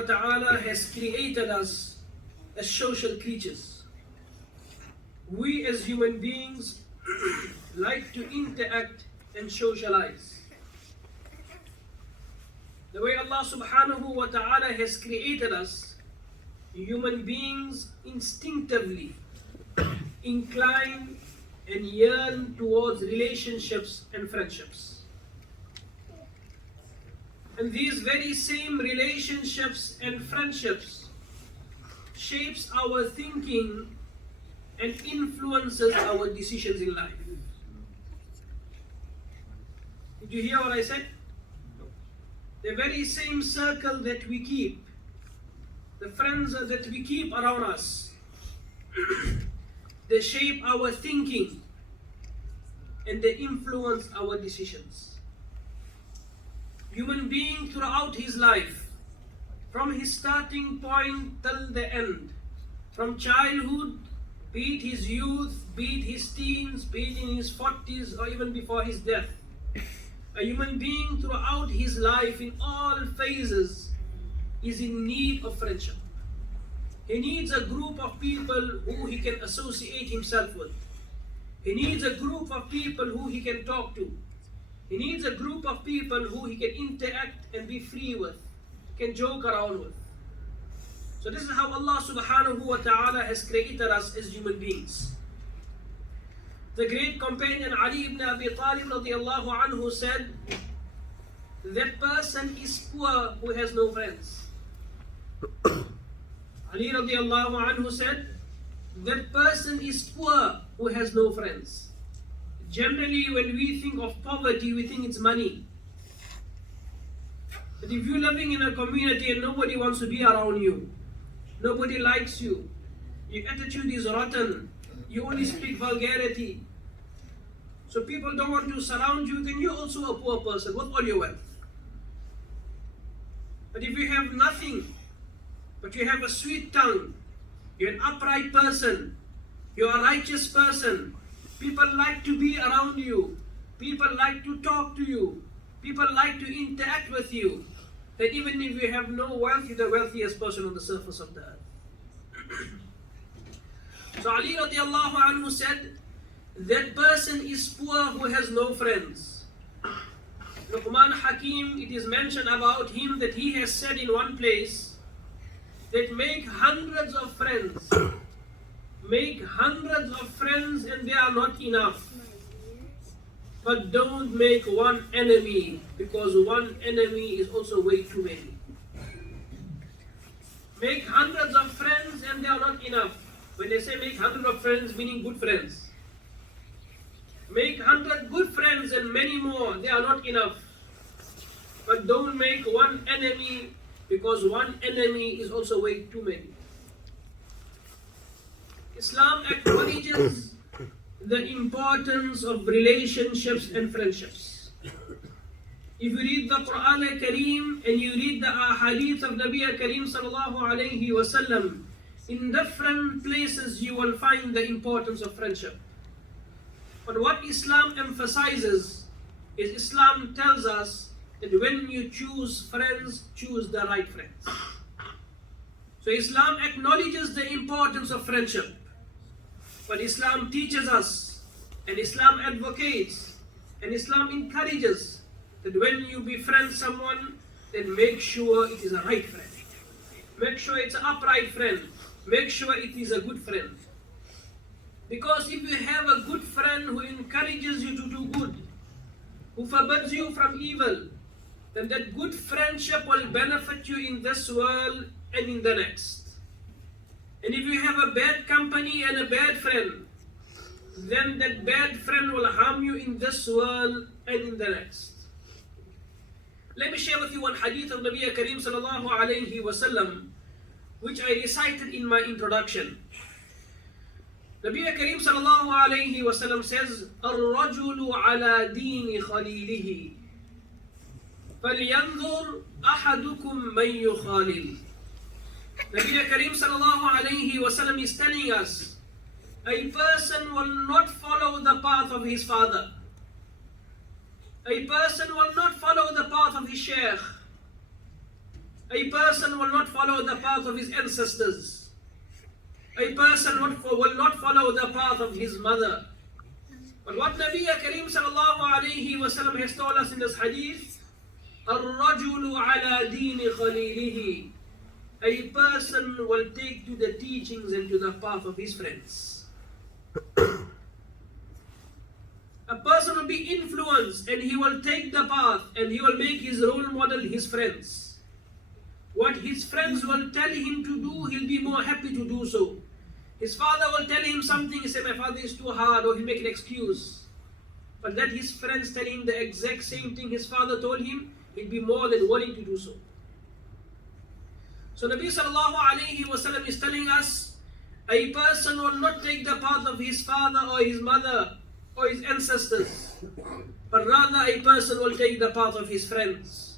wa ta'ala has created us as social creatures. We as human beings like to interact and socialize. The way Allah subhanahu wa ta'ala has created us, human beings instinctively incline and yearn towards relationships and friendships. And these very same relationships and friendships shapes our thinking and influences our decisions in life. Did you hear what I said? The very same circle that we keep, the friends that we keep around us, they shape our thinking and they influence our decisions. Human being throughout his life, from his starting point till the end, from childhood, be it his youth, be it his teens, be it in his 40s or even before his death, a human being throughout his life in all phases is in need of friendship. He needs a group of people who he can associate himself with. He needs a group of people who he can talk to. He needs a group of people who he can interact and be free with, can joke around with. So this is how Allah subhanahu wa ta'ala has created us as human beings. The great companion Ali ibn Abi Talib radiallahu anhu said, that person is poor who has no friends. Ali radiallahu anhu said, that person is poor who has no friends. Generally, when we think of poverty, we think it's money. But if you're living in a community and nobody wants to be around you, nobody likes you, your attitude is rotten, you only speak vulgarity, so people don't want to surround you, then you're also a poor person with all your wealth. But if you have nothing, but you have a sweet tongue, you're an upright person, you're a righteous person, people like to be around you, people like to talk to you, people like to interact with you, then even if you have no wealth, you're the wealthiest person on the surface of the earth. So Ali radiallahu anhu said, that person is poor who has no friends. Luqman Hakim, it is mentioned about him that he has said in one place, that make hundreds of friends. Make hundreds of friends and they are not enough. But don't make one enemy, because one enemy is also way too many. Make hundreds of friends and they are not enough. When they say make hundreds of friends, meaning good friends. Make 100 good friends and many more, they are not enough. But don't make one enemy, because one enemy is also way too many. Islam acknowledges the importance of relationships and friendships. If you read the Quran al-Kareem and you read the ahadith of Nabi Kareem sallallahu alayhi wasallam, in different places you will find the importance of friendship. But what Islam emphasizes is Islam tells us that when you choose friends, choose the right friends. So Islam acknowledges the importance of friendship. But Islam teaches us, and Islam advocates, and Islam encourages that when you befriend someone, then make sure it is a right friend. Make sure it's an upright friend. Make sure it is a good friend. Because if you have a good friend who encourages you to do good, who forbids you from evil, then that good friendship will benefit you in this world and in the next. And if you have a bad company and a bad friend, then that bad friend will harm you in this world and in the next. Let me share with you one hadith of Nabi Kareem sallallahu alayhi wasallam, which I recited in my introduction. Nabi Kareem sallallahu alayhi wasallam says, الرجل على دين خليله فلينظر أحدكم من يخالل. Nabi Kareem sallallahu alayhi wasallam is telling us, a person will not follow the path of his father. A person will not follow the path of his sheikh. A person will not follow the path of his ancestors. A person will not follow the path of his mother. But what Nabi Kareem sallallahu alayhi wa sallam has told us in this hadith, الرَّجُلُ عَلَى دِينِ خَلِيلِهِ. A person will take to the teachings and to the path of his friends. A person will be influenced and he will take the path and he will make his role model his friends. What his friends will tell him to do, he'll be more happy to do so. His father will tell him something, he say, my father is too hard, or he'll make an excuse. But that his friends tell him the exact same thing his father told him, he'll be more than willing to do so. So Nabi sallallahu alayhi wa sallam is telling us, a person will not take the path of his father or his mother or his ancestors, but rather a person will take the path of his friends.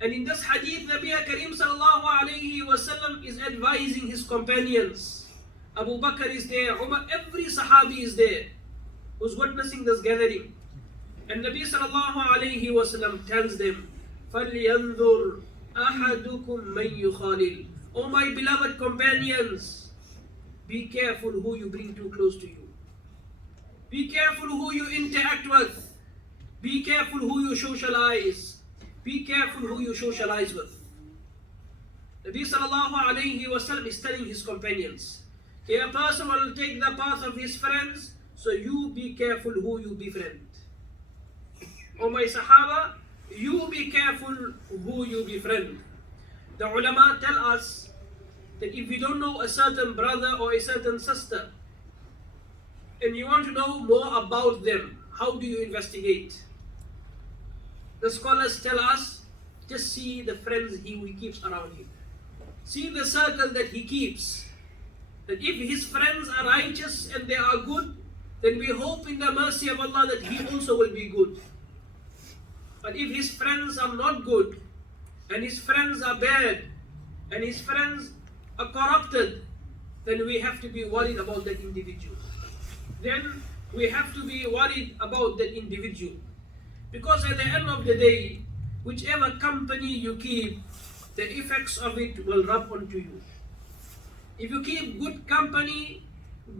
And in this hadith, Nabi Kareem sallallahu alayhi wa sallam is advising his companions. Abu Bakr is there, Umar, every Sahabi is there who's witnessing this gathering. And Nabi sallallahu alayhi wa sallam tells them, فَلْيَنْظُرْ أَحَدُكُمْ مَنْ يُخَالِلْ. O my beloved companions, be careful who you bring too close to you. Be careful who you interact with. Be careful who you socialize. Be careful who you socialize with. Nabi sallallahu alayhi wa sallam is telling his companions, a person will take the path of his friends, so you be careful who you befriend. O my Sahaba, you be careful who you befriend. The ulama tell us that if you don't know a certain brother or a certain sister, and you want to know more about them, how do you investigate? The scholars tell us, just see the friends he keeps around him. See the circle that he keeps. That if his friends are righteous and they are good, then we hope in the mercy of Allah that he also will be good. But if his friends are not good, and his friends are bad, and his friends are corrupted, then we have to be worried about that individual. Then we have to be worried about that individual. Because at the end of the day, whichever company you keep, the effects of it will rub onto you. If you keep good company,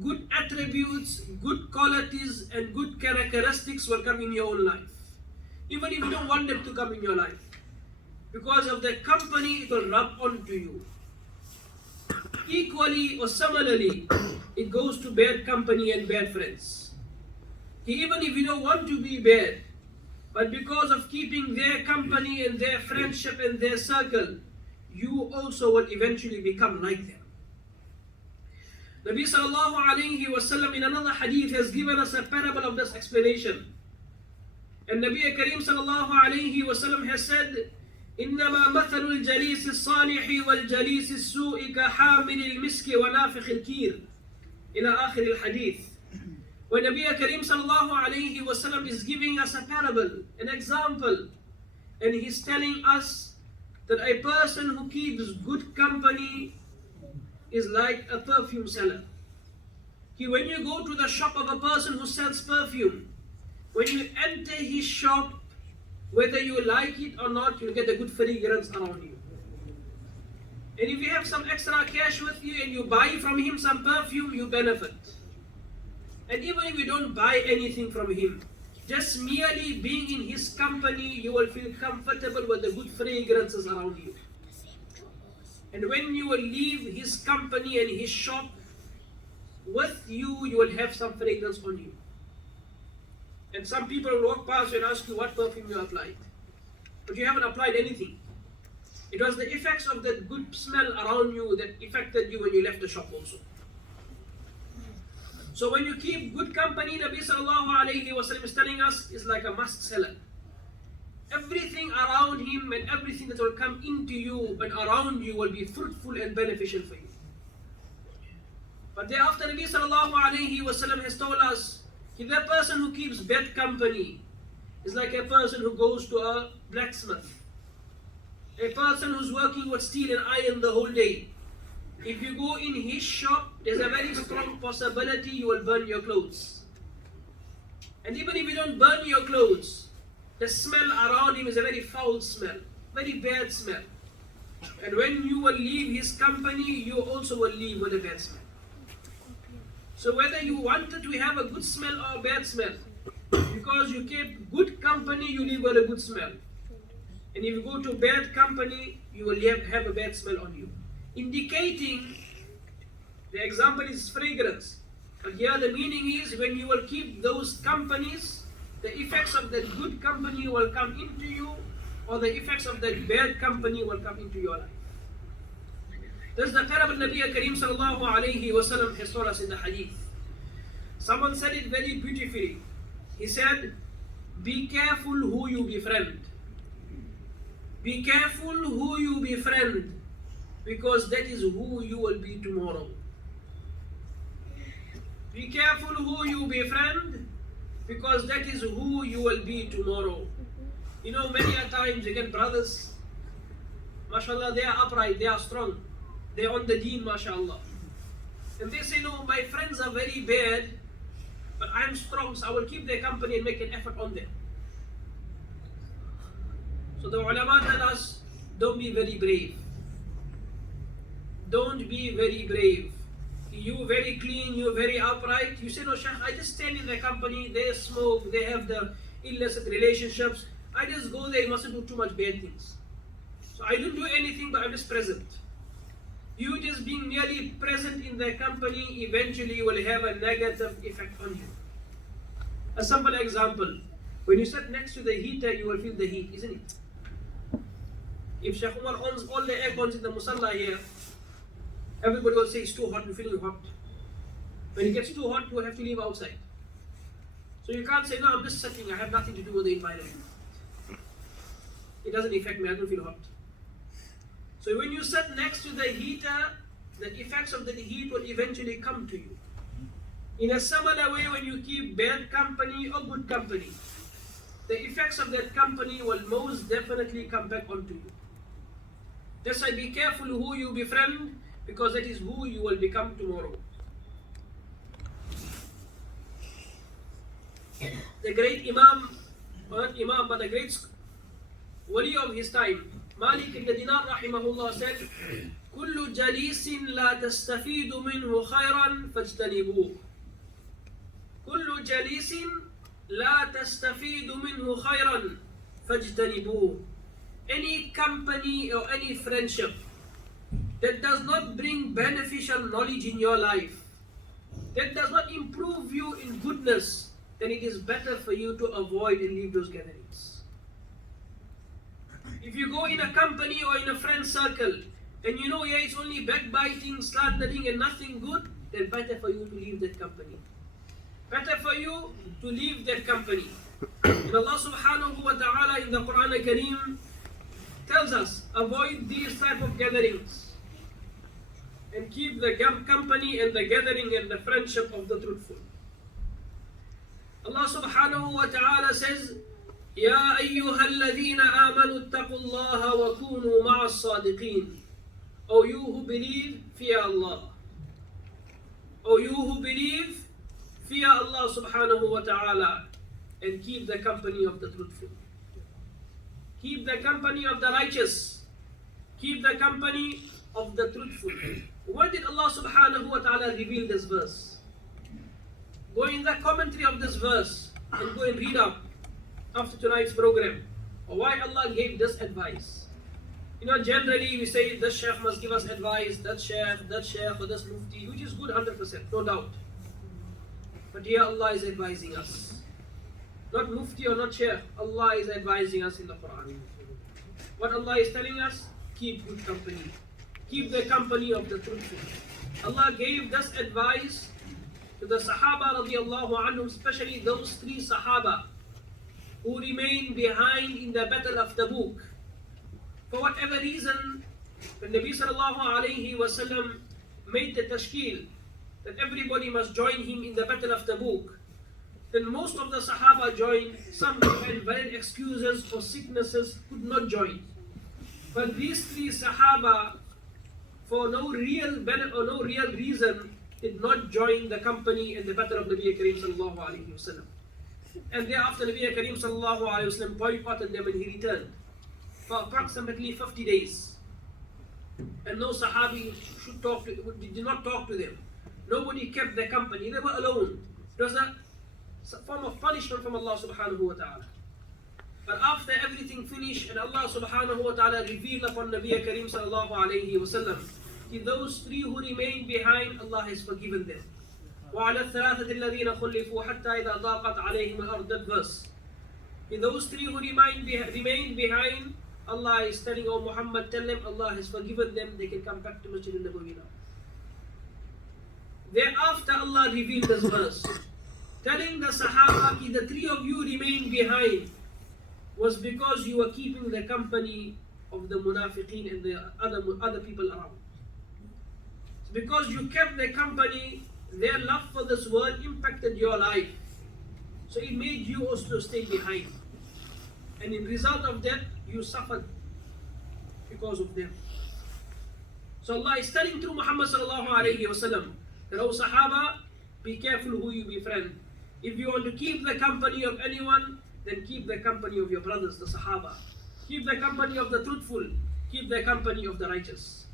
good attributes, good qualities, and good characteristics will come in your own life. Even if you don't want them to come in your life. Because of the company, it will rub onto you. Equally or similarly, it goes to bad company and bad friends. Even if you don't want to be bad, but because of keeping their company and their friendship and their circle, you also will eventually become like them. Nabi sallallahu alayhi wa sallam in another hadith has given us a parable of this explanation. And Nabi Kareem sallallahu alayhi wa sallam has said, إنما مثل الجليس الصالح والجليس السوء كحامل المسك ونافخ الكير إلى آخر الحديث. When Nabi Kareem sallallahu alayhi wa sallam is giving us a parable, an example, and he's telling us that a person who keeps good company is like a perfume seller. When you go to the shop of a person who sells perfume, when you enter his shop, whether you like it or not, you'll get a good fragrance around you. And if you have some extra cash with you and you buy from him some perfume, you benefit. And even if you don't buy anything from him, just merely being in his company, you will feel comfortable with the good fragrances around you. And when you will leave his company and his shop, with you, you will have some fragrance on you. And some people will walk past you and ask you what perfume you applied. But you haven't applied anything. It was the effects of that good smell around you that affected you when you left the shop also. So when you keep good company, Nabi sallallahu alayhi wa sallam is telling us, is like a musk seller. Everything around him and everything that will come into you and around you will be fruitful and beneficial for you. But thereafter Nabi sallallahu alayhi wa sallam has told us, if that person who keeps bad company is like a person who goes to a blacksmith. A person who's working with steel and iron the whole day. If you go in his shop, there's a very strong possibility you will burn your clothes. And even if you don't burn your clothes, the smell around him is a very foul smell, very bad smell. And when you will leave his company, you also will leave with a bad smell. So whether you wanted to have a good smell or a bad smell, because you kept good company, you leave with a good smell. And if you go to bad company, you will have a bad smell on you. Indicating, the example is fragrance. But here the meaning is, when you will keep those companies, the effects of that good company will come into you, or the effects of that bad company will come into your life. This is the parable Nabi Kareem sallallahu alayhi wa sallam has told us in the hadith. Someone said it very beautifully. He said, be careful who you befriend. Be careful who you befriend, because that is who you will be tomorrow. Be careful who you befriend, because that is who you will be tomorrow. You know, many a times you get brothers, mashallah, they are upright, they are strong, they are on the deen, mashallah. And they say, no, my friends are very bad, but I am strong, so I will keep their company and make an effort on them. So the ulama tell us, don't be very brave. Don't be very brave. You very clean, you very upright. You say, no, Sheikh, I just stand in their company, they smoke, they have the illicit relationships. I just go there, mustn't do too much bad things. So I don't do anything, but I'm just present. You just being merely present in their company eventually will have a negative effect on you. A simple example. When you sit next to the heater, you will feel the heat, isn't it? If Sheikh Umar owns all the air cons in the musalla here, everybody will say it's too hot, you're feeling hot. When it gets too hot, you will have to leave outside. So you can't say, no, I'm just sitting, I have nothing to do with the environment. It doesn't affect me, I don't feel hot. So when you sit next to the heater, the effects of the heat will eventually come to you. In a similar way, when you keep bad company or good company, the effects of that company will most definitely come back onto you. That's why be careful who you befriend, because that is who you will become tomorrow. The great Imam, not Imam, but the great wali of his time, Malik ibn Dinar rahimahullah said, كل جليس لا تستفيد منه خيرا فاجتنبوه. كل جليس لا تستفيد منه خيرا فاجتنبوه. Any company or any friendship that does not bring beneficial knowledge in your life, that does not improve you in goodness, then it is better for you to avoid and leave those gatherings. If you go in a company or in a friend circle and you know, yeah, it's only backbiting, slandering and nothing good, then better for you to leave that company. Better for you to leave that company. And Allah subhanahu wa ta'ala in the Quran al-Kareem tells us, avoid these type of gatherings and keep the company and the gathering and the friendship of the truthful. Allah subhanahu wa ta'ala says, يا أيها الذين آمنوا اتقوا الله وكونوا مع الصادقين. O you who believe, fear Allah. O you who believe, fear Allah subhanahu wa ta'ala and keep the company of the truthful. Keep the company of the righteous. Keep the company of the truthful. Why did Allah subhanahu wa ta'ala reveal this verse? Go in the commentary of this verse and go and read up after tonight's program why Allah gave this advice. You know, generally we say this Sheikh must give us advice, that Sheikh, or this Mufti, which is good 100%, no doubt. But here Allah is advising us. Not Mufti or not Sheikh, Allah is advising us in the Quran. What Allah is telling us, keep good company. Keep the company of the truthful. Allah gave this advice to the Sahaba radiallahu anhum, especially those three Sahaba who remained behind in the battle of Tabuk. For whatever reason, when Nabi sallallahu alayhi wa sallam made the tashkil that everybody must join him in the battle of Tabuk, then most of the Sahaba joined. Some had valid excuses for sicknesses, could not join. But these three Sahaba, for no real benefit or no real reason, did not join the company in the battle of Nabi Kareem sallallahu alayhi wa sallam. And thereafter Nabi Kareem sallallahu alayhi wa sallam boycotted them and he returned for approximately 50 days. and no Sahabi did not talk to them. Nobody kept their company. They were alone. It was a form of punishment from Allah subhanahu wa ta'ala. But after everything finished and Allah subhanahu wa ta'ala revealed upon Nabi Kareem sallallahu alayhi wa sallam, those three who remained behind, Allah has forgiven them. وَعَلَى الثَّلَاثَةِ الَّذِينَ خُلِّفُوا حَتَّى إِذَا ضَاقَتْ عَلَيْهِمُ الْأَرْضُ. That verse. In those three who remained behind, Allah is telling, oh Muhammad, tell them Allah has forgiven them, they can come back to Masjid al-Nabawi now. Thereafter Allah revealed this verse, telling the Sahaba, the three of you remained behind was because you were keeping the company of the munafiqeen and the other people around. Because you kept their company, their love for this world impacted your life. So it made you also stay behind. And in result of that, you suffered because of them. So Allah is telling through Muhammad sallallahu alayhi wa sallam that, oh Sahaba, be careful who you befriend. If you want to keep the company of anyone, then keep the company of your brothers, the Sahaba. Keep the company of the truthful. Keep the company of the righteous.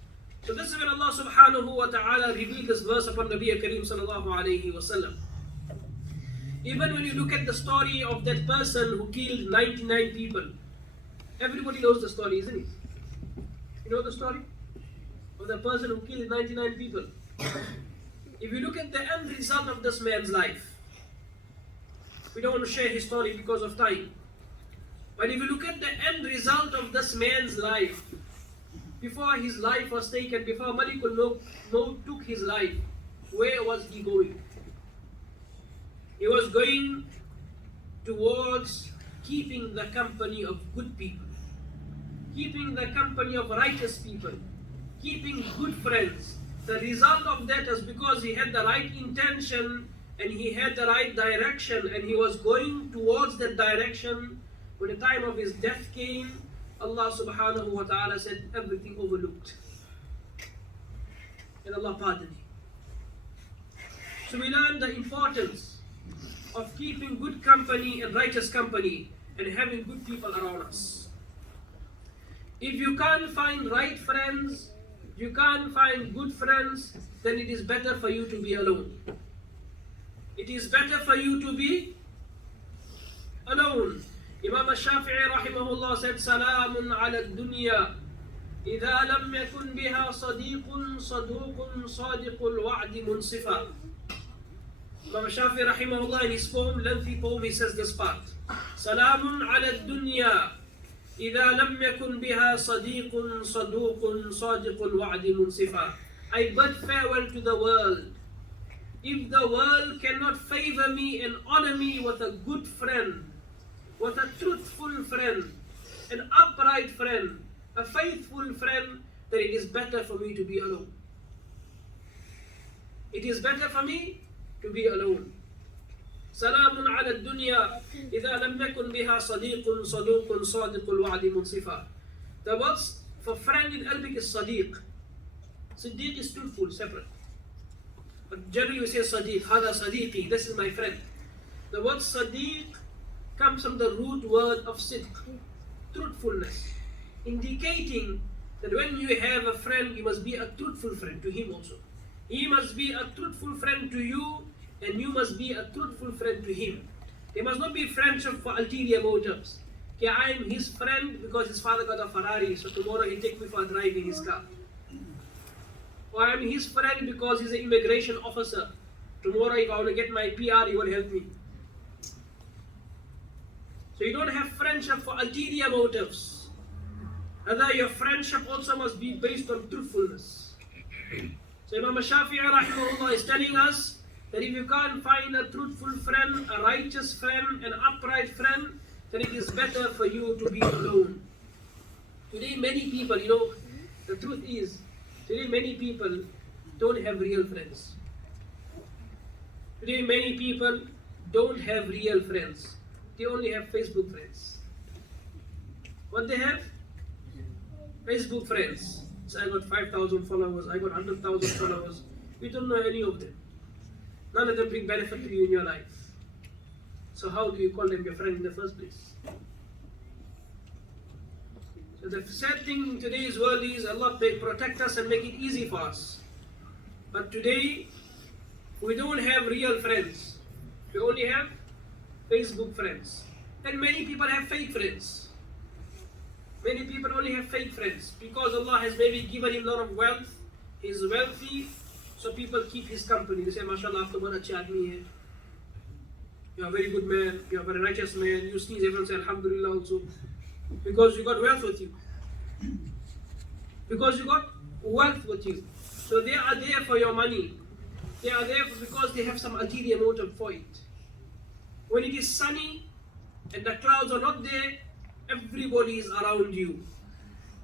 So this is when Allah subhanahu wa ta'ala revealed this verse upon Nabi Kareem sallallahu alayhi wa sallam. Even when you look at the story of that person who killed 99 people, everybody knows the story, isn't it? You know the story of the person who killed 99 people? If you look at the end result of this man's life, we don't want to share his story because of time. But if you look at the end result of this man's life, before his life was taken, before Malikul Maut took his life, where was he going? He was going towards keeping the company of good people, keeping the company of righteous people, keeping good friends. The result of that is because he had the right intention and he had the right direction and he was going towards that direction. When the time of his death came, Allah subhanahu wa ta'ala said, everything overlooked. And Allah pardoned him. So we learn the importance of keeping good company and righteous company and having good people around us. If you can't find right friends, you can't find good friends, then it is better for you to be alone. It is better for you to be alone. Imam al-Shafi'i rahimahullah said, Salamun ala dunya idha lam yakun biha sadiqun saduqun sadiqul wa'di munsifa. Imam al-Shafi'i rahimahullah in his poem, lengthy poem, he says this part. Salamun ala dunya idha lam yakun biha sadiqun saduqun sadiqul wa'di munsifa. I bid farewell to the world. If the world cannot favor me and honor me with a good friend, with a truthful friend, an upright friend, a faithful friend, then it is better for me to be alone. It is better for me to be alone. Salamun ala dunya idha lam yakun biha sadiqun saduqun sadiqul wa'di munsifa. The words for friend in Arabic is sadiq. Sadiq is truthful, separate. But generally we say sadiq, hada sadiqi, this is my friend. The word sadiq comes from the root word of sidq, truthfulness, indicating that when you have a friend, you must be a truthful friend to him also. He must be a truthful friend to you, and you must be a truthful friend to him. There must not be friendship for ulterior motives. Okay, I am his friend because his father got a Ferrari, so tomorrow he'll take me for a drive in his car. Or I am his friend because he's an immigration officer. Tomorrow if I want to get my PR, he will help me. So you don't have friendship for ulterior motives. Rather, your friendship also must be based on truthfulness. So Imam Shafi'i rahimahullah is telling us that if you can't find a truthful friend, a righteous friend, an upright friend, then it is better for you to be alone. Today many people, the truth is, today many people don't have real friends. Today many people don't have real friends. They only have Facebook friends. What they have? Facebook friends. So I got 5,000 followers, I got 100,000 followers. We don't know any of them. None of them bring benefit to you in your life. So how do you call them your friend in the first place? So The sad thing in today's world is Allah protect us and make it easy for us. But today, we don't have real friends. We only have Facebook friends. And many people have fake friends. Many people only have fake friends because Allah has maybe given him a lot of wealth. He's wealthy, so people keep his company. They say, MashaAllah, after one achi aadmi hai. You're a very good man, you're a very righteous man. You sneeze, everyone say Alhamdulillah also. Because you got wealth with you. Because you got wealth with you. So they are there for your money. They are there because they have some ulterior motive for it. When it is sunny and the clouds are not there, everybody is around you.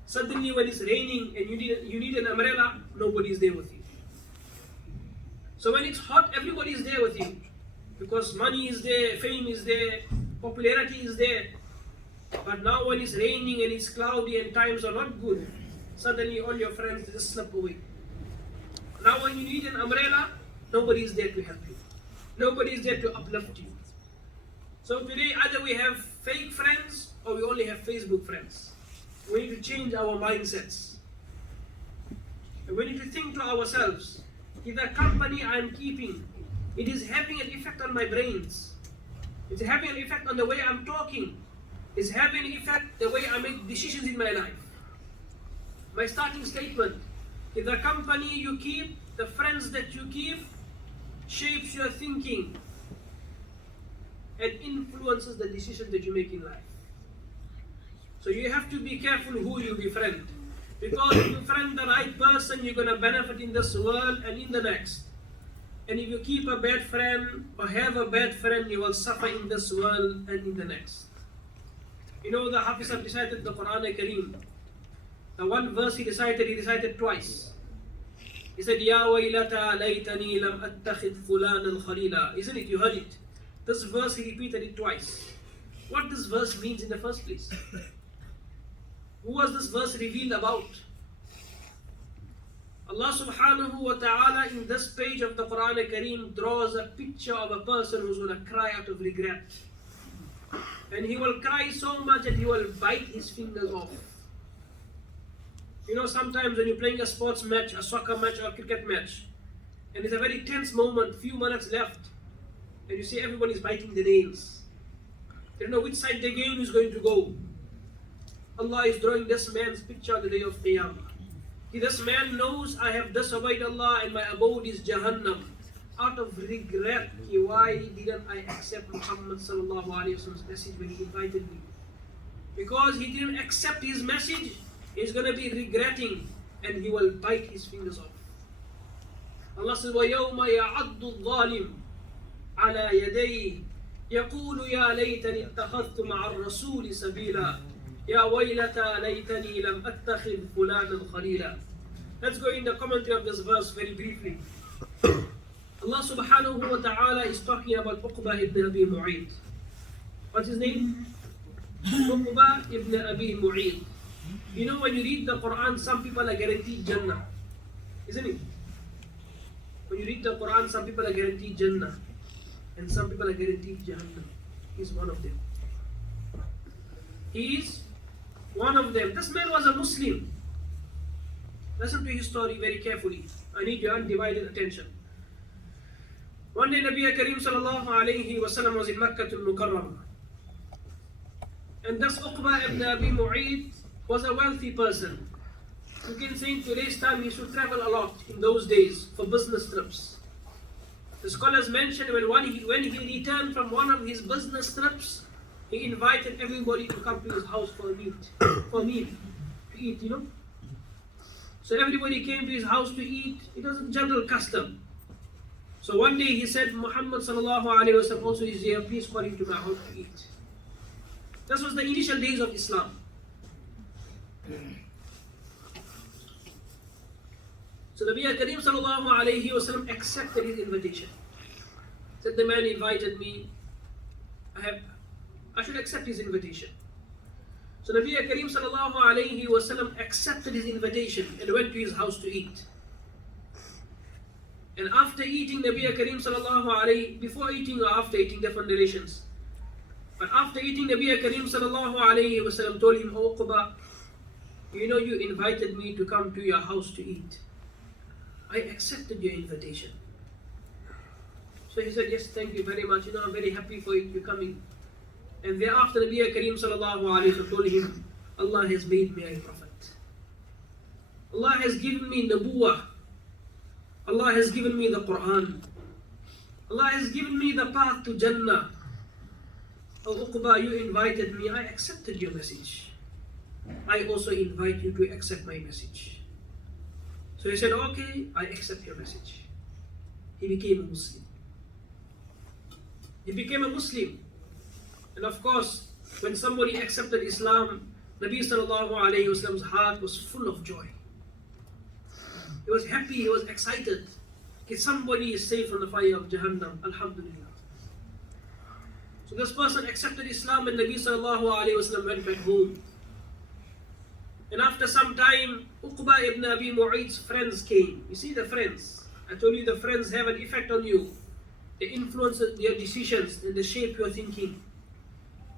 Suddenly when it's raining and you need an umbrella, nobody is there with you. So when it's hot, everybody is there with you. Because money is there, fame is there, popularity is there. But now when it's raining and it's cloudy and times are not good, suddenly all your friends just slip away. Now when you need an umbrella, nobody is there to help you. Nobody is there to uplift you. So today either we have fake friends or we only have Facebook friends. We need to change our mindsets. And we need to think to ourselves, if the company I am keeping, it is having an effect on my brains. It's having an effect on the way I'm talking. It's having an effect the way I make decisions in my life. My starting statement, if the company you keep, the friends that you keep, shapes your thinking and influences the decisions that you make in life. So you have to be careful who you befriend. Because if you friend the right person, you're going to benefit in this world and in the next. And if you keep a bad friend or have a bad friend, you will suffer in this world and in the next. You know, the Hafiz have recited the Quran Kareem. The one verse he recited twice. He said, Ya waylata laytani lam attakhid fulanan khalila. Isn't it? You heard it. This verse he repeated it twice. What this verse means in the first place? Who was this verse revealed about? Allah subhanahu wa ta'ala in this page of the Quran Kareem draws a picture of a person who's going to cry out of regret. And he will cry so much that he will bite his fingers off. You know, sometimes when you're playing a sports match, a soccer match or a cricket match, and it's a very tense moment, few minutes left, and you see everyone is biting the nails. They don't know which side the game is going to go. Allah is drawing this man's picture on the day of Qiyamah. This man knows I have disobeyed Allah and my abode is Jahannam. Out of regret, why didn't I accept Muhammad sallallahu alayhi wa sallam's message when he invited me? Because he didn't accept his message, he's going to be regretting and he will bite his fingers off. Allah says, وَيَوْمَ يَعَضُّ الظَّالِمُ عَلَى يَدَيْهِ يَقُولُ يَا لَيْتَنِي اتَّخَذْتُ مَعَ الرَّسُولِ سَبِيلًا يَا وَيْلَتَى لَيْتَنِي لَمْ أَتَّخِذْ فُلَانًا خَلِيلًا. Let's go in the commentary of this verse very briefly. Allah subhanahu wa ta'ala is talking about Uqba ibn Abi Mu'ayt. What's his name? Uqba ibn Abi Mu'ayt. You know, when you read the Quran, some people are guaranteed Jannah. Isn't it? When you read the Quran, some people are guaranteed Jannah. And some people are guaranteed Jahannam. He's one of them. He is one of them. This man was a Muslim. Listen to his story very carefully. I need your undivided attention. One day Nabi Kareem sallallahu alayhi wa sallam was in Makkah al-Mukarramah. And this Uqba ibn Abi Mu'ayt was a wealthy person. You can say in today's time he should travel a lot in those days for business trips. The scholars mentioned when he returned from one of his business trips, he invited everybody to come to his house for a meal, to eat, you know. So everybody came to his house to eat. It was a general custom. So one day he said, Muhammad sallallahu alayhi wa sallam also is here, please call him to my house to eat. This was the initial days of Islam. So Nabi Kareem sallallahu alayhi wa sallam accepted his invitation. Said, the man invited me, I should accept his invitation. So Nabi Kareem sallallahu alayhi wa sallam accepted his invitation and went to his house to eat. And after eating, Nabi Kareem sallallahu alayhi, before eating or after eating, different relations. But after eating, Nabi Kareem sallallahu alayhi wa sallam told him, O Uqba, you know, you invited me to come to your house to eat. I accepted your invitation. So he said, yes, thank you very much. You know, I'm very happy for you coming. And thereafter, Nabi Kareem sallallahu alayhi wa sallam told him, Allah has made me a prophet. Allah has given me Nabuwah. Allah has given me the Quran. Allah has given me the path to Jannah. Oh Uqba, you invited me. I accepted your message. I also invite you to accept my message. So he said, okay, I accept your message. He became a Muslim. He became a Muslim. And of course, when somebody accepted Islam, Nabi sallallahu alayhi wa sallam's heart was full of joy. He was happy, he was excited. Okay, somebody is saved from the fire of Jahannam. Alhamdulillah. So this person accepted Islam and Nabi sallallahu alayhi wa sallam went back home. And after some time, Uqba ibn Abi Mu'ayt's friends came. You see the friends. I told you the friends have an effect on you. They influence your decisions and they shape your thinking.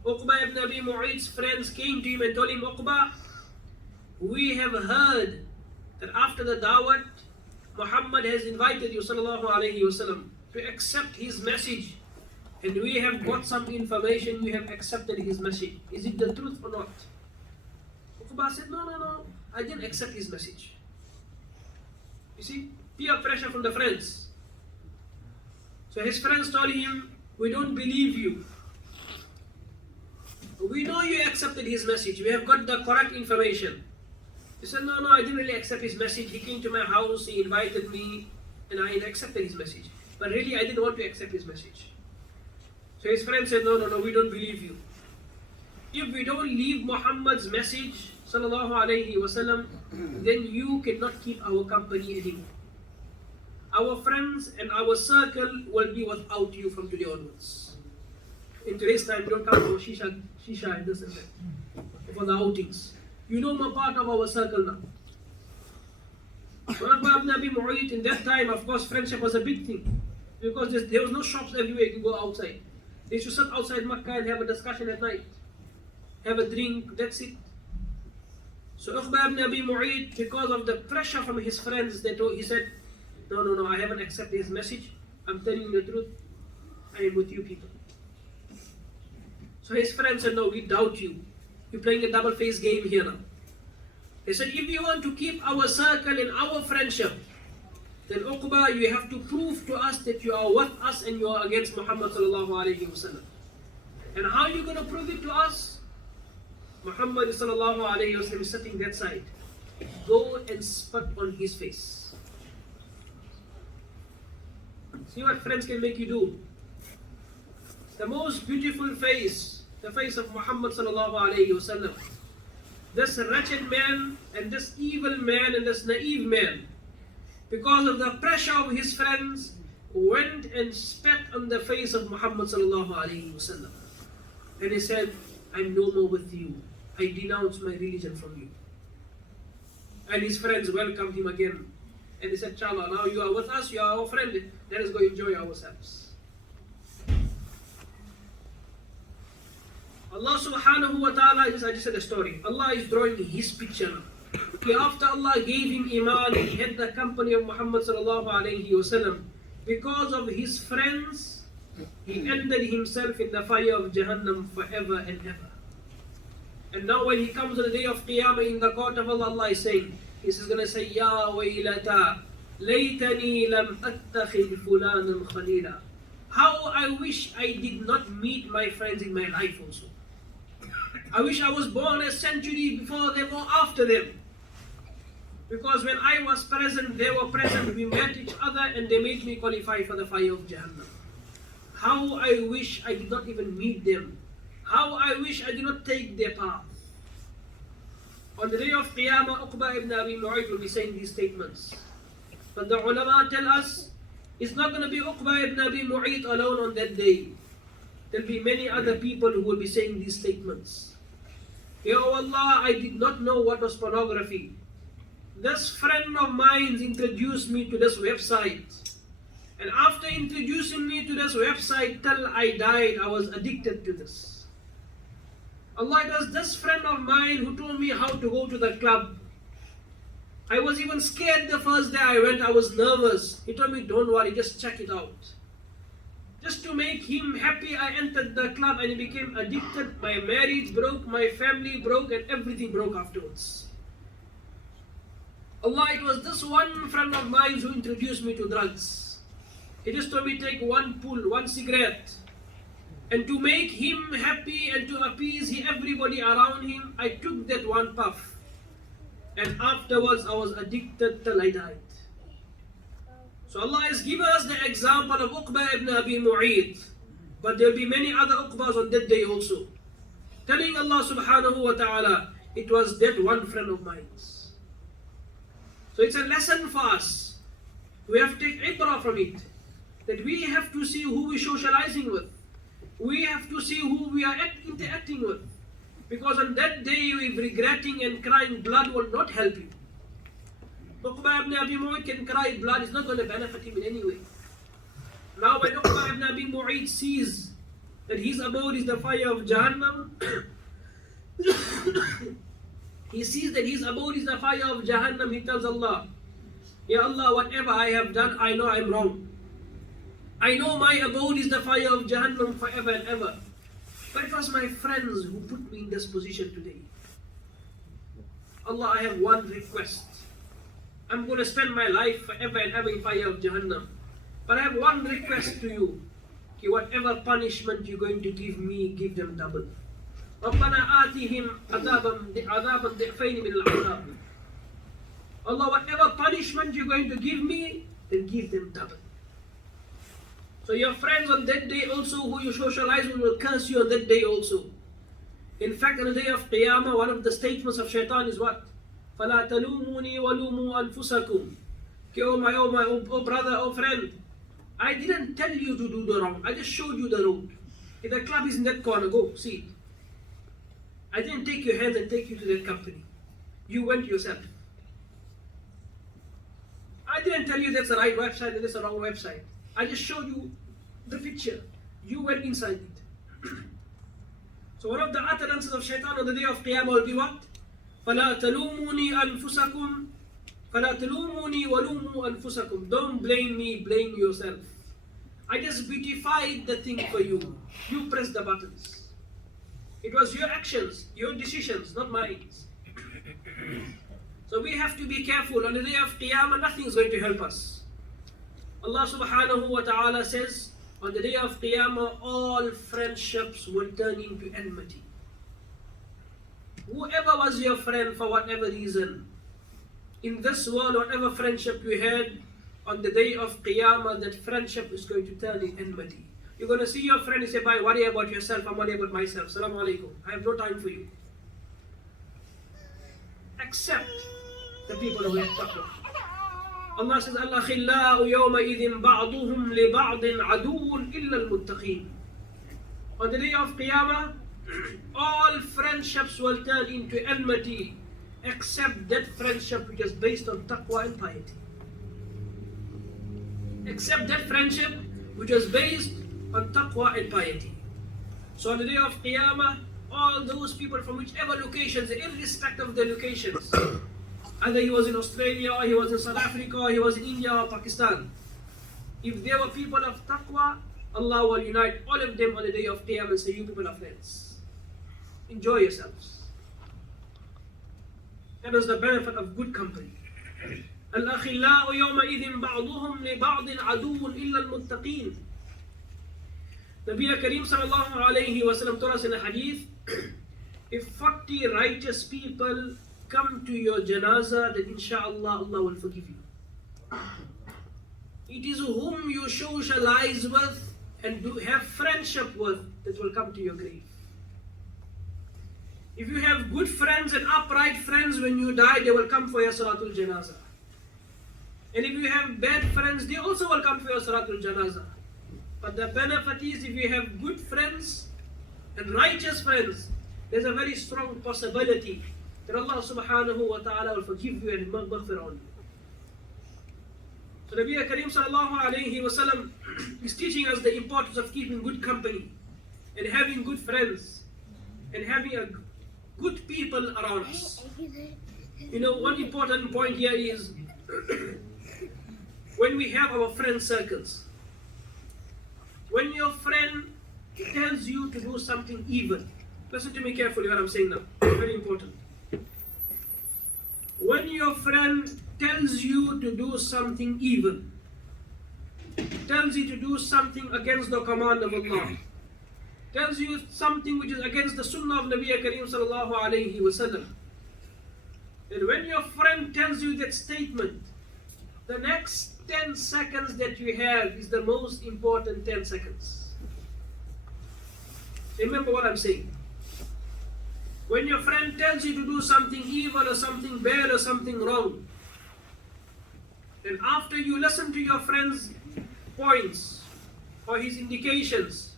Uqba ibn Abi Mu'ayt's friends came to him and told him, Uqba, we have heard that after the Dawat, Muhammad has invited you sallallahu alayhi wasallam to accept his message. And we have got some information, you have accepted his message. Is it the truth or not? Uqba said, no, I didn't accept his message. You see, peer pressure from the friends. So his friends told him, we don't believe you. We know you accepted his message. We have got the correct information. He said, no, I didn't really accept his message. He came to my house, he invited me, and I accepted his message. But really, I didn't want to accept his message. So his friend said, no, we don't believe you. If we don't leave Muhammad's message, sallallahu alayhi wasallam, then you cannot keep our company anymore. Our friends and our circle will be without you from today onwards. In today's time, don't come for shisha and this and that. For the outings. You know I'm a part of our circle now. So Uqba ibn Abi Mu'ayt, in that time, of course, friendship was a big thing. Because there was no shops everywhere, you can go outside. They should sit outside Makkah and have a discussion at night. Have a drink, that's it. So Uqba ibn Abi Mu'ayt, because of the pressure from his friends, he said, no, I haven't accepted his message. I'm telling you the truth. I am with you people. So his friends said, no, we doubt you. You're playing a double-faced game here now. They said, if you want to keep our circle and our friendship, then Uqba, you have to prove to us that you are with us and you are against Muhammad sallallahu alayhi wa sallam. And how are you going to prove it to us? Muhammad sallallahu alayhi wa sallam is sitting that side. Go and spit on his face. See what friends can make you do. The most beautiful face, the face of Muhammad sallallahu alayhi wa sallam. This wretched man and this evil man and this naive man, because of the pressure of his friends, went and spat on the face of Muhammad sallallahu alayhi wa sallam. And he said, I'm no more with you. I denounce my religion from you. And his friends welcomed him again. And they said, inshallah, now you are with us, you are our friend. Let us go enjoy ourselves. Allah subhanahu wa ta'ala, I just said a story. Allah is drawing his picture now. After Allah gave him Iman, he had the company of Muhammad sallallahu alayhi wa sallam. Because of his friends, he ended himself in the fire of Jahannam forever and ever. And now when he comes on the day of Qiyamah in the court of Allah, Allah is saying, He's going to say, Ya waylata, laytani lam attakhid fulanan khalila. How I wish I did not meet my friends in my life also. I wish I was born a century before them or after them. Because when I was present, they were present, we met each other and they made me qualify for the fire of Jahannam. How I wish I did not even meet them. How I wish I did not take their path. On the day of Qiyamah, Uqba ibn Abi Mu'ayt will be saying these statements. But the ulama tell us, it's not going to be Uqba ibn Abi Mu'ayt alone on that day. There will be many other people who will be saying these statements. Ya Allah, I did not know what was pornography. This friend of mine introduced me to this website. And after introducing me to this website till I died, I was addicted to this. Allah, it was this friend of mine who told me how to go to the club. I was even scared the first day I went. I was nervous. He told me, don't worry, just check it out. Just to make him happy, I entered the club and he became addicted. My marriage broke, my family broke, and everything broke afterwards. Allah, it was this one friend of mine who introduced me to drugs. He just told me take one pull, one cigarette. And to make him happy and to appease everybody around him, I took that one puff. And afterwards I was addicted till I died. So Allah has given us the example of Uqba ibn Abi Mu'ayt. But there will be many other Uqbas on that day also. Telling Allah subhanahu wa ta'ala, it was that one friend of mine. So it's a lesson for us. We have to take ibrah from it. That we have to see who we're socializing with. We have to see who we are interacting with. Because on that day, if regretting and crying blood will not help you. Uqba ibn Abi Mu'ayt can cry blood, it's not going to benefit him in any way. Now when Uqba ibn Abi Mu'ayt sees that his abode is the fire of Jahannam, he sees that his abode is the fire of Jahannam, he tells Allah, Ya Allah, whatever I have done, I know I'm wrong. I know my abode is the fire of Jahannam forever and ever. But it was my friends who put me in this position today. Allah, I have one request. I'm going to spend my life forever and ever in fire of Jahannam. But I have one request to you. Okay, whatever punishment you're going to give me, give them double. رَبَّنَا آتِهِمْ عَذَابًا ضِعْفَيْنِ مِنَ الْعَذَابِ. Allah, whatever punishment you're going to give me, then give them double. So your friends on that day also, who you socialize with, will curse you on that day also. In fact, on the day of Qiyamah, one of the statements of shaitan is what? فَلَا تَلُومُونِي وَلُومُوا أَنفُسَكُمْ. Okay, oh brother, oh friend, I didn't tell you to do the wrong. I just showed you the road. If the club is in that corner, go, see it. I didn't take your hands and take you to that company. You went yourself. I didn't tell you that's the right website and that's the wrong website. I just showed you the picture. You went inside it. So one of the utterances of shaitan on the day of Qiyamah will be what? فَلَا تَلُومُونِي أَنفُسَكُمْ فَلَا تَلُومُونِي وَلُومُوا أَنفُسَكُمْ. Don't blame me, blame yourself. I just beautified the thing for you. You press the buttons. It was your actions, your decisions, not mine. So we have to be careful. On the day of Qiyamah, nothing is going to help us. Allah subhanahu wa ta'ala says, on the day of Qiyamah, all friendships will turn into enmity. Whoever was your friend for whatever reason, in this world, whatever friendship you had, on the day of Qiyamah, that friendship is going to turn in enmity. You're going to see your friend and say, bye, worry about yourself, I'm worried about myself. Assalamu alaikum. I have no time for you. Except the people who have taqwa. Allah says, الْأَخِلَّاءُ يَوْمَئِذٍ بَعْضُهُمْ لِبَعْضٍ عَدُوٌّ إِلَّا الْمُتَّقِينَ. On the day of Qiyamah, all friendships will turn into enmity, except that friendship which is based on taqwa and piety. Except that friendship which is based on taqwa and piety. So on the day of Qiyamah, all those people from whichever locations, irrespective of their locations, either he was in Australia, or he was in South Africa, or he was in India or Pakistan, if they were people of taqwa, Allah will unite all of them on the day of Qiyamah and say, you people are friends. Enjoy yourselves. That is the benefit of good company. الْأَخِلَّاءُ يَوْمَئِذٍ بَعْضُهُمْ لِبَعْضٍ عَدُوٌّ إِلَّا الْمُتَّقِينَ. Nabi Kareem sallallahu alayhi wa sallam told us in a hadith, if 40 righteous people come to your janazah, then inshallah Allah will forgive you. It is whom you socialize with and do have friendship with that will come to your grave. If you have good friends and upright friends, when you die, they will come for your salatul janazah. And if you have bad friends, they also will come for your salatul janazah. But the benefit is, if you have good friends and righteous friends, there's a very strong possibility that Allah subhanahu wa ta'ala will forgive you and maghfir on you. So Nabi Kareem sallallahu alayhi wa sallam is teaching us the importance of keeping good company and having good friends and having a good people around us. You know, one important point here is when we have our friend circles, when your friend tells you to do something evil, listen to me carefully what I'm saying now, it's very important. When your friend tells you to do something evil, tells you to do something against the command of Allah, tells you something which is against the sunnah of Nabi Kareem sallallahu alayhi wa sallam, and when your friend tells you that statement, the next 10 seconds that you have is the most important 10 seconds. Remember what I'm saying. When your friend tells you to do something evil or something bad or something wrong, and after you listen to your friend's points or his indications,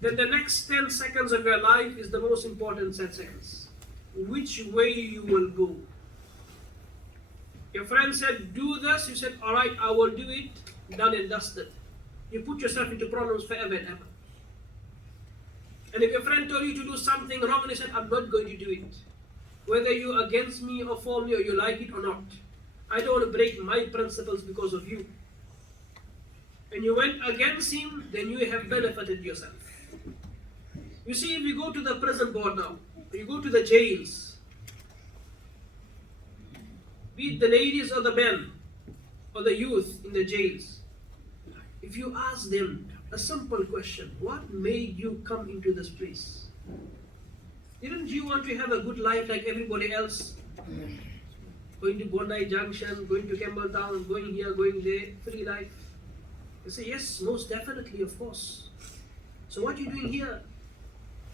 then the next 10 seconds of your life is the most important 10 seconds. Which way you will go. Your friend said, do this, you said, alright, I will do it, done and dusted. You put yourself into problems forever and ever. And if your friend told you to do something wrong and he said, I'm not going to do it, whether you're against me or for me or you like it or not, I don't want to break my principles because of you. And you went against him, then you have benefited yourself. You see, if you go to the prison board now, you go to the jails, be it the ladies or the men or the youth in the jails, if you ask them a simple question, what made you come into this place? Didn't you want to have a good life like everybody else? Going to Bondi Junction, going to Campbeltown, going here, going there, free life. You say, yes, most definitely, of course. So what are you doing here?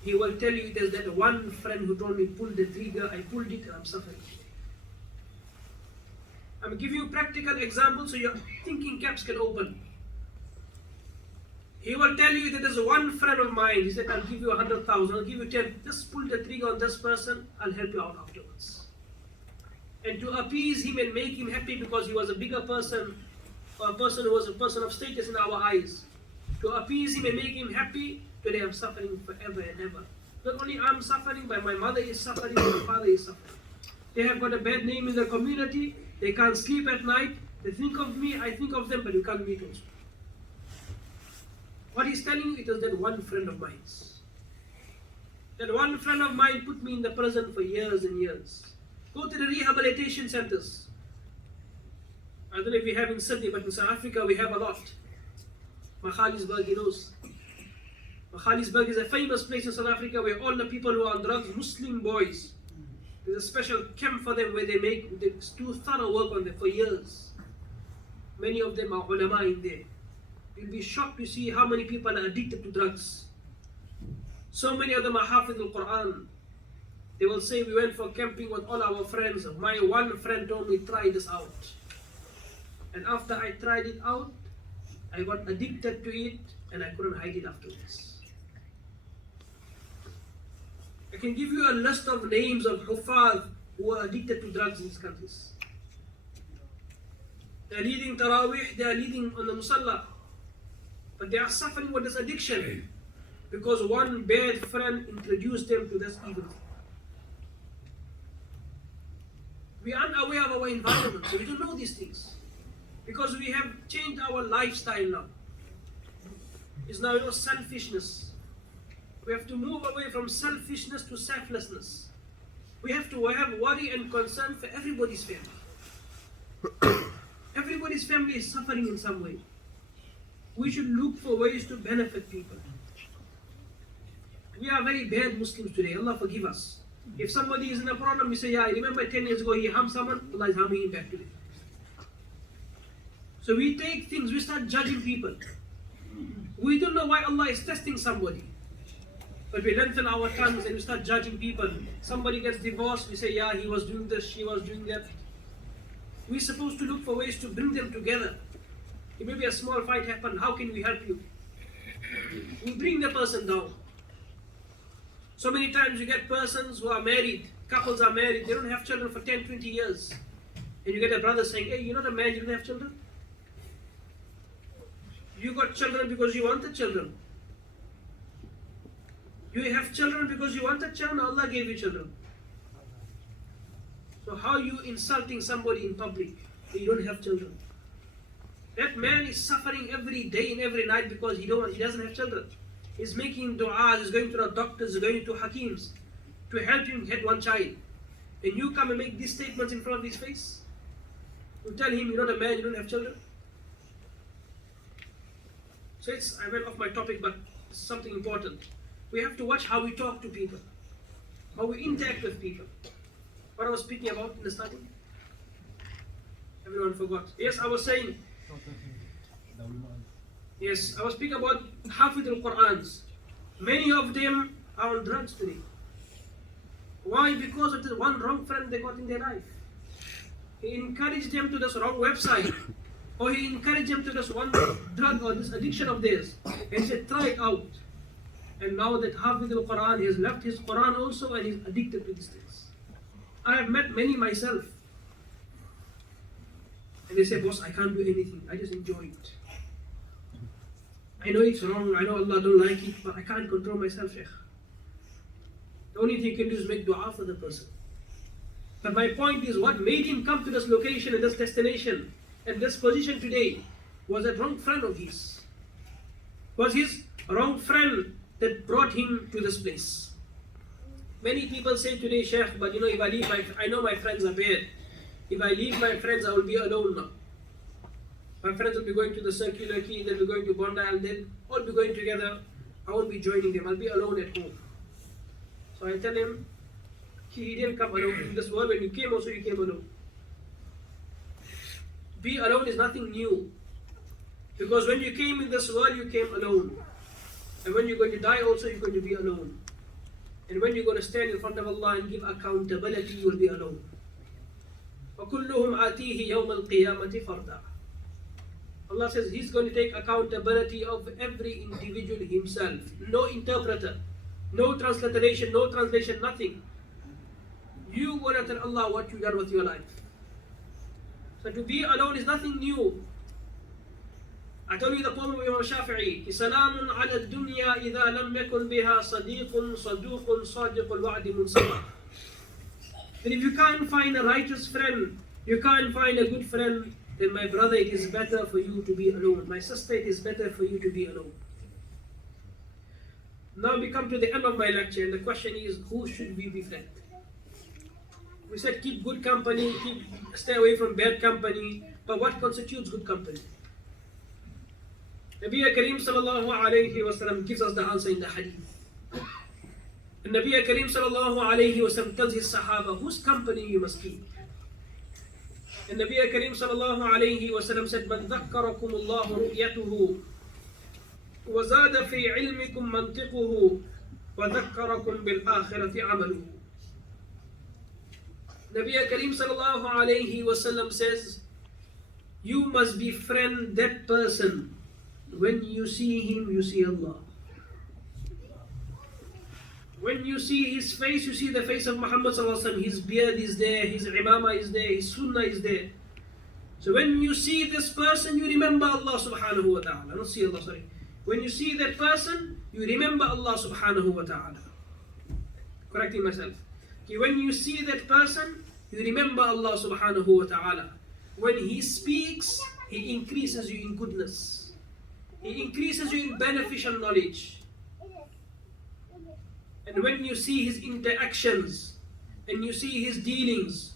He will tell you there's that one friend who told me, pull the trigger, I pulled it, and I'm suffering. I'm going to give you a practical example so your thinking caps can open. He will tell you that there's one friend of mine, he said, I'll give you 100,000, I'll give you 10, just pull the trigger on this person, I'll help you out afterwards. And to appease him and make him happy because he was a bigger person, or a person who was a person of status in our eyes, to appease him and make him happy, today I'm suffering forever and ever. Not only I'm suffering, but my mother is suffering, my father is suffering. They have got a bad name in the community, they can't sleep at night, they think of me, I think of them, but we can't meet also. What he's telling you, it was that one friend of mine. That one friend of mine put me in the prison for years and years. Go to the rehabilitation centers. I don't know if we have in Sydney, but in South Africa we have a lot. Magaliesburg, you know. Magaliesburg is a famous place in South Africa where all the people who are on drugs, Muslim boys, there's a special camp for them where they do thorough work on them for years. Many of them are ulama in there. You'll be shocked to see how many people are addicted to drugs. So many of them are hafiz al-Quran. They will say, we went for camping with all our friends. My one friend told me, try this out. And after I tried it out, I got addicted to it and I couldn't hide it afterwards. I can give you a list of names of huffaz who are addicted to drugs in these countries. They are leading Taraweeh, they are leading on the Musalla. But they are suffering with this addiction because one bad friend introduced them to this evil. We aren't aware of our environment, so we don't know these things. Because we have changed our lifestyle now. It's now selfishness. We have to move away from selfishness to selflessness. We have to have worry and concern for everybody's family. Everybody's family is suffering in some way. We should look for ways to benefit people. We are very bad Muslims today. Allah forgive us. If somebody is in a problem, we say, yeah, I remember 10 years ago he harmed someone, Allah is harming him back today. So we take things, we start judging people. We don't know why Allah is testing somebody. But we lengthen our tongues and we start judging people. Somebody gets divorced, we say, yeah, he was doing this, she was doing that. We're supposed to look for ways to bring them together. If maybe a small fight happened, how can we help you? We bring the person down. So many times you get persons who are married, couples are married, they don't have children for 10, 20 years. And you get a brother saying, hey, you're not a man, you don't have children. You got children because you wanted children. You have children because you wanted children, Allah gave you children. So how are you insulting somebody in public that you don't have children? That man is suffering every day and every night because he doesn't have children. He's making du'as, he's going to the doctors, he's going to hakims to help him get one child. And you come and make these statements in front of his face? You tell him you're not a man, you don't have children? So I went off my topic, but it's something important. We have to watch how we talk to people, how we interact with people. What I was speaking about in the starting? Everyone forgot. Yes, I was saying. Yes, I was speaking about Hafid al-Qur'ans. Many of them are on drugs today. Why? Because of the one wrong friend they got in their life. He encouraged them to this wrong website, or he encouraged them to this one drug or this addiction of theirs, and said, try it out. And now that Hafid al-Quran, he has left his Quran also and he's addicted to these things. I have met many myself. And they say, boss, I can't do anything. I just enjoy it. I know it's wrong. I know Allah don't like it, but I can't control myself, Sheikh. The only thing you can do is make dua for the person. But my point is, what made him come to this location and this destination and this position today was a wrong friend of his. Was his wrong friend that brought him to this place. Many people say today, Sheikh, but if I leave I know my friends are bad. If I leave my friends, I will be alone now. My friends will be going to the circular key, they'll be going to Bondi, and they'll all be going together. I won't be joining them, I'll be alone at home. So I tell him, he didn't come alone. In this world, when you came also, you came alone. Be alone is nothing new. Because when you came in this world, you came alone. And when you're going to die also, you're going to be alone. And when you're going to stand in front of Allah and give accountability, you will be alone. وَكُلُّهُمْ آتِيهِ يَوْمَ الْقِيَامَةِ فَرْدًا. Allah says He's going to take accountability of every individual himself. No interpreter, no transliteration, no translation, nothing. You want to tell Allah what you done with your life. So to be alone is nothing new. I told you the poem of Imam Shafi'i. سَلَامٌ عَلَى الدُّنْيَا إِذَا لَمْ يَكُنْ بِهَا صَدِيقٌ صَدُوقٌ صَادِقُ الْوَعْدِ مُنْصَفًا. Then if you can't find a righteous friend, you can't find a good friend, then my brother, it is better for you to be alone. My sister, it is better for you to be alone. Now we come to the end of my lecture, and the question is, who should we befriend? We said keep good company, stay away from bad company, but what constitutes good company? Nabi Kareem sallallahu alayhi wa sallam gives us the answer in the hadith. And Nabi Kareem sallallahu alayhi wa sallam tells his Sahaba, whose company you must keep. And Nabi Kareem sallallahu alayhi wa sallam said, مَنْ ذَكَّرَكُمُ اللَّهُ رُؤْيَتُهُ وَزَادَ فِي عِلْمِكُمْ مَنْطِقُهُ وَذَكَّرَكُمْ بِالْآخِرَةِ عَمَلُهُ. Nabi Kareem sallallahu alayhi wa sallam says, you must befriend that person. When you see him, you see Allah. When you see his face, you see the face of Muhammad sallallahu alaihi wasallam. His beard is there, his imama is there, his sunnah is there. So when you see this person, you remember Allah subhanahu wa ta'ala. Not see Allah, sorry. When you see that person, you remember Allah subhanahu wa ta'ala. Correcting myself. Okay, when you see that person, you remember Allah subhanahu wa ta'ala. When he speaks, he increases you in goodness. He increases you in beneficial knowledge. And when you see his interactions and you see his dealings,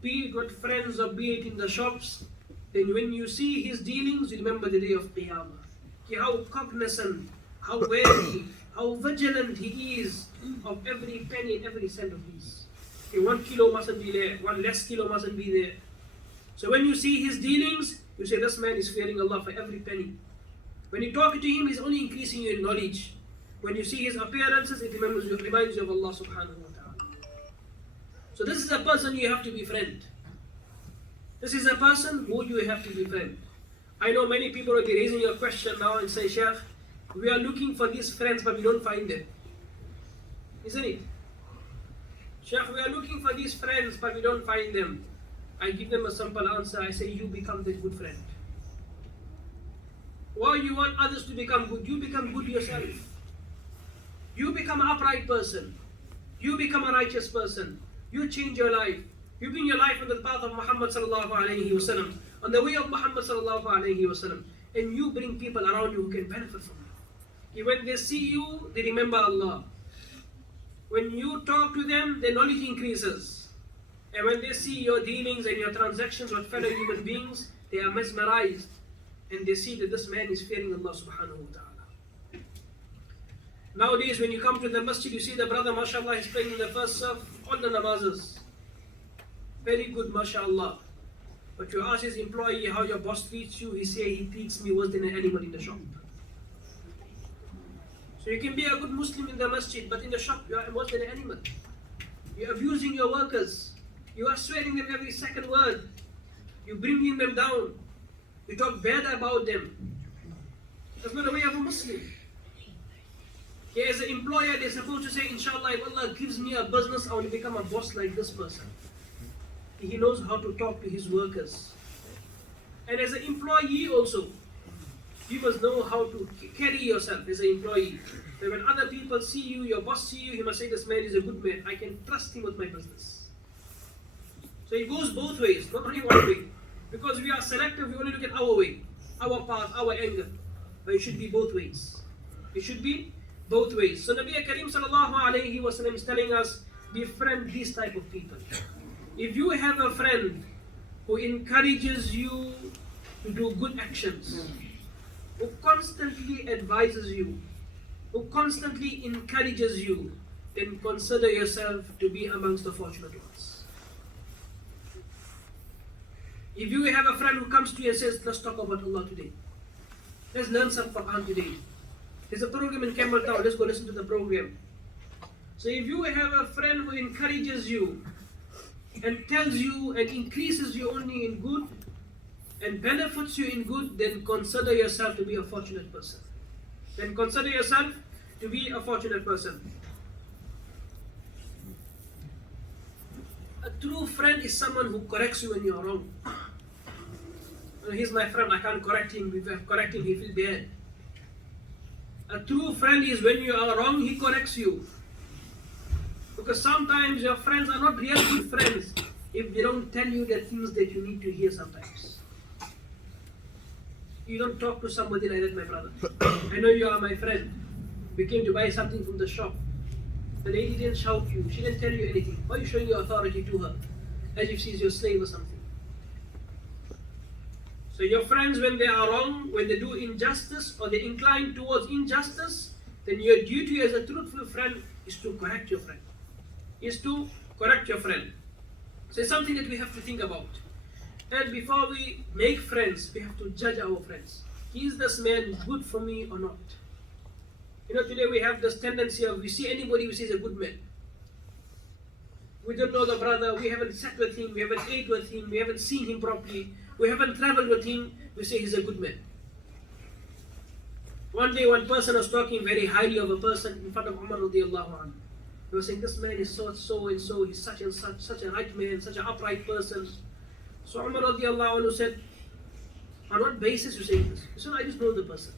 be it with friends or be it in the shops, then when you see his dealings, you remember the day of Qiyamah. How cognizant, how wary, how vigilant he is of every penny and every cent of his. 1 kilo mustn't be there, 1 less kilo mustn't be there. So when you see his dealings, you say this man is fearing Allah for every penny. When you talk to him, he's only increasing you in knowledge. When you see his appearances, it reminds you of Allah subhanahu wa ta'ala. So this is a person you have to befriend. This is a person who you have to befriend. I know many people will be raising a question now and say, Sheikh, we are looking for these friends but we don't find them. Isn't it? Sheikh, we are looking for these friends but we don't find them. I give them a simple answer. I say, you become that good friend. Why you want others to become good? You become good yourself. You become an upright person. You become a righteous person. You change your life. You bring your life on the path of Muhammad sallallahu alayhi wasallam, on the way of Muhammad sallallahu alayhi wasallam, and you bring people around you who can benefit from you. When they see you, they remember Allah. When you talk to them, their knowledge increases. And when they see your dealings and your transactions with fellow human beings, they are mesmerized. And they see that this man is fearing Allah subhanahu wa ta'ala. Nowadays, when you come to the masjid, you see the brother, mashallah, he's praying in the first surf, all the namazes. Very good, mashallah. But you ask his employee how your boss treats you, he say he treats me worse than an animal in the shop. So you can be a good Muslim in the masjid, but in the shop you are worse than an animal. You are abusing your workers. You are swearing them every second word. You bringing them down. You talk bad about them. That's not the way of a Muslim. Okay, as an employer, they're supposed to say, inshallah, if Allah gives me a business, I will become a boss like this person. He knows how to talk to his workers. And as an employee also, you must know how to carry yourself as an employee. So when other people see you, your boss see you, he must say, this man is a good man. I can trust him with my business. So it goes both ways, not only one way. Because we are selective, we only look at our way, our path, our angle. But it should be both ways. It should be both ways. So Nabi Kareem sallallahu alayhi wa sallam is telling us, befriend these type of people. If you have a friend who encourages you to do good actions, who constantly advises you, who constantly encourages you, then consider yourself to be amongst the fortunate ones. If you have a friend who comes to you and says, let's talk about Allah today, let's learn some Quran today, there's a program in Campbeltown, let's go listen to the program. So if you have a friend who encourages you and tells you and increases you only in good and benefits you in good, then consider yourself to be a fortunate person. Then consider yourself to be a fortunate person. A true friend is someone who corrects you when you are wrong. He's my friend, I can't correct him. If I correct him, he feels bad. A true friend is when you are wrong, he corrects you. Because sometimes your friends are not real good friends if they don't tell you the things that you need to hear sometimes. You don't talk to somebody like that, my brother. I know you are my friend. We came to buy something from the shop. The lady didn't shout you. She didn't tell you anything. Why are you showing your authority to her? As if she's your slave or something. So your friends, when they are wrong, when they do injustice or they incline towards injustice, then your duty as a truthful friend is to correct your friend. So it's something that we have to think about. And before we make friends, we have to judge our friends. Is this man good for me or not? You know, today we have this tendency of, we see anybody who says a good man. We don't know the brother, we haven't sat with him, we haven't ate with him, we haven't seen him properly, we haven't traveled with him, we say he's a good man. One day one person was talking very highly of a person in front of Umar radiallahu anhu. He was saying, this man is so and so, he's such and such a right man, such an upright person. So Umar radiallahu anhu said, on what basis you saying this? He said, I just know the person.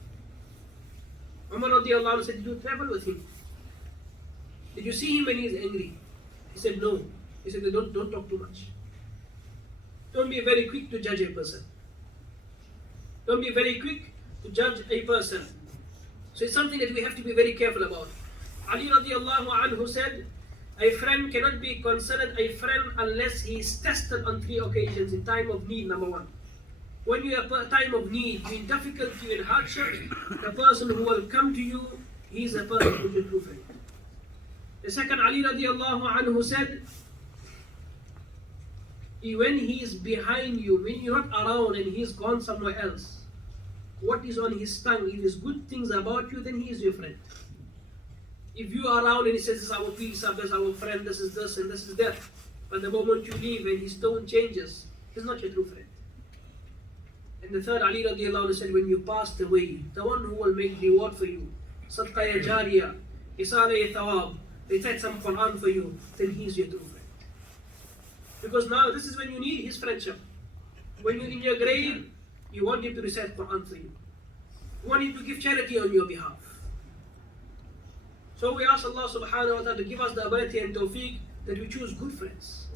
Umar radiallahu anhu said, did you travel with him? Did you see him when he is angry? He said, no. He said, don't talk too much. Don't be very quick to judge a person. Don't be very quick to judge a person. So it's something that we have to be very careful about. Ali radiallahu anhu said, a friend cannot be considered a friend unless he is tested on 3 occasions in time of need, number 1. When you are in time of need, in difficulty, in hardship, the person who will come to you, he is a person who is a true friend. The second, Ali radiallahu anhu said, when he is behind you, when you're not around and he's gone somewhere else, what is on his tongue? If there's good things about you, then he is your friend. If you are around and he says, this is our peace, this is our friend, this is this and this is that, but the moment you leave and his tone changes, he's not your true friend. And the third, Ali radiallahu anhu said, when you passed away, the one who will make reward for you, sadqa ya jariyah, isara ya thawab, recite some Quran for you, then he is your true friend. Because now this is when you need his friendship. When you're in your grave, you want him to recite Quran for you. You want him to give charity on your behalf. So we ask Allah subhanahu wa ta'ala to give us the ability and tawfiq that we choose good friends.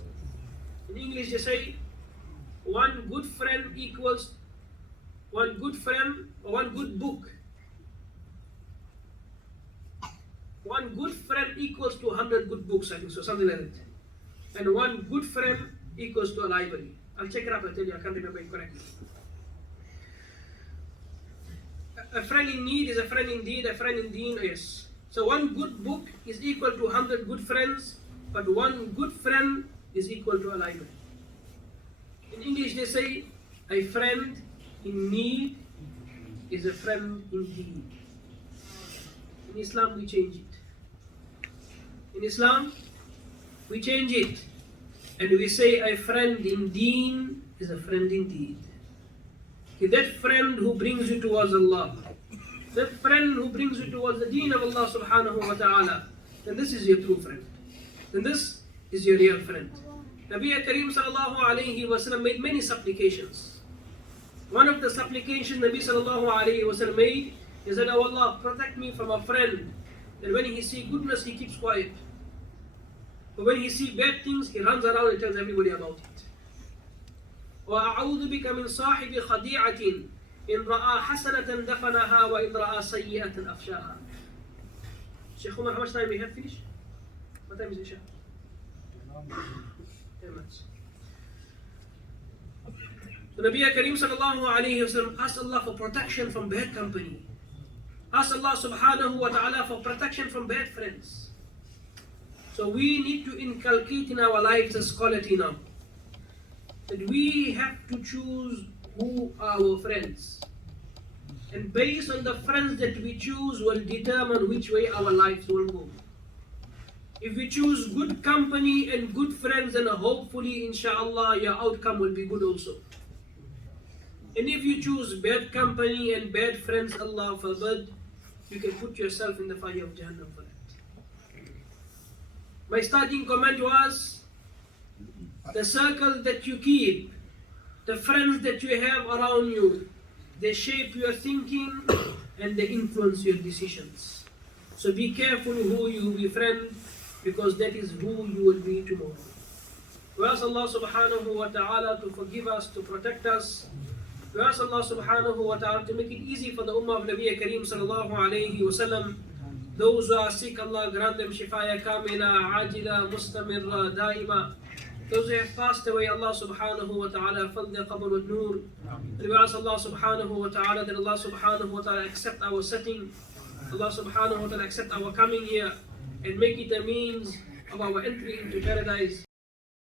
In English they say, one good friend equals one good friend or one good book. One good friend equals to 100 good books, I think so, something like that. And one good friend equals to a library. I'll check it up and tell you, I can't remember it correctly. A friend in need is a friend indeed, a friend in deen, yes. So one good book is equal to 100 good friends, but one good friend is equal to a library. In English they say, a friend in need is a friend indeed. In Islam we change it. In Islam we change it. And we say a friend in deen is a friend indeed. That friend who brings you towards Allah, that friend who brings you towards the deen of Allah subhanahu wa ta'ala, then this is your true friend. Then this is your real friend. Nabi Kareem sallallahu alayhi wa sallam made many supplications. One of the supplications Nabi sallallahu alayhi wa sallam made is that, oh Allah, protect me from a friend that when he sees goodness he keeps quiet. But when he sees bad things he runs around and tells everybody about it. وأعوذ بك من صاحب خديعة إن رأى حسنة دفنها وإن رأى سيئة أفشاها. Sheikh Umar, how much time we have finished? What time is it, Sheikh? 10 minutes. So Nabi Kareem sallallahu alayhi wa sallam asked Allah for protection from bad company. Ask Allah subhanahu wa ta'ala for protection from bad friends. So we need to inculcate in our lives this quality now. That we have to choose who are our friends. And based on the friends that we choose will determine which way our lives will go. If we choose good company and good friends, then hopefully inshallah your outcome will be good also. And if you choose bad company and bad friends, Allah forbid, you can put yourself in the fire of Jahannam for that. My starting comment was, the circle that you keep, the friends that you have around you, they shape your thinking and they influence your decisions. So be careful who you befriend, because that is who you will be tomorrow. We ask Allah subhanahu wa ta'ala to forgive us, to protect us. We ask Allah subhanahu wa ta'ala to make it easy for the ummah of Nabi Kareem sallallahu alayhi wa sallam. Those who are sick, Allah grant them shifaya kamila, ajila, mustamirra, daima. Those who have passed away, Allah subhanahu wa ta'ala fill their qabr with noor. And we ask Allah subhanahu wa ta'ala that Allah subhanahu wa ta'ala accept our setting. Allah subhanahu wa ta'ala accept our coming here and make it a means of our entry into paradise.